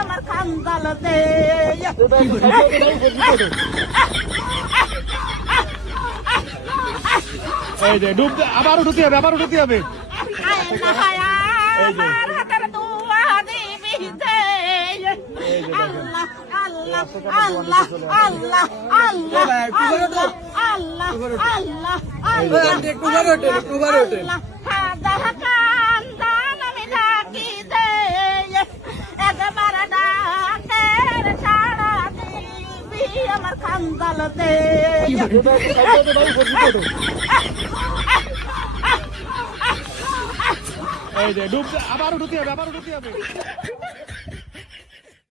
আমার খান্দাল দে এই যে ডুবতে আবার উঠতে হবে আবার উঠতে হবে আমার খান দে। এই যে ডুবতে আবারও ঢুকতে হবে আবারও ঢুকতে হবে।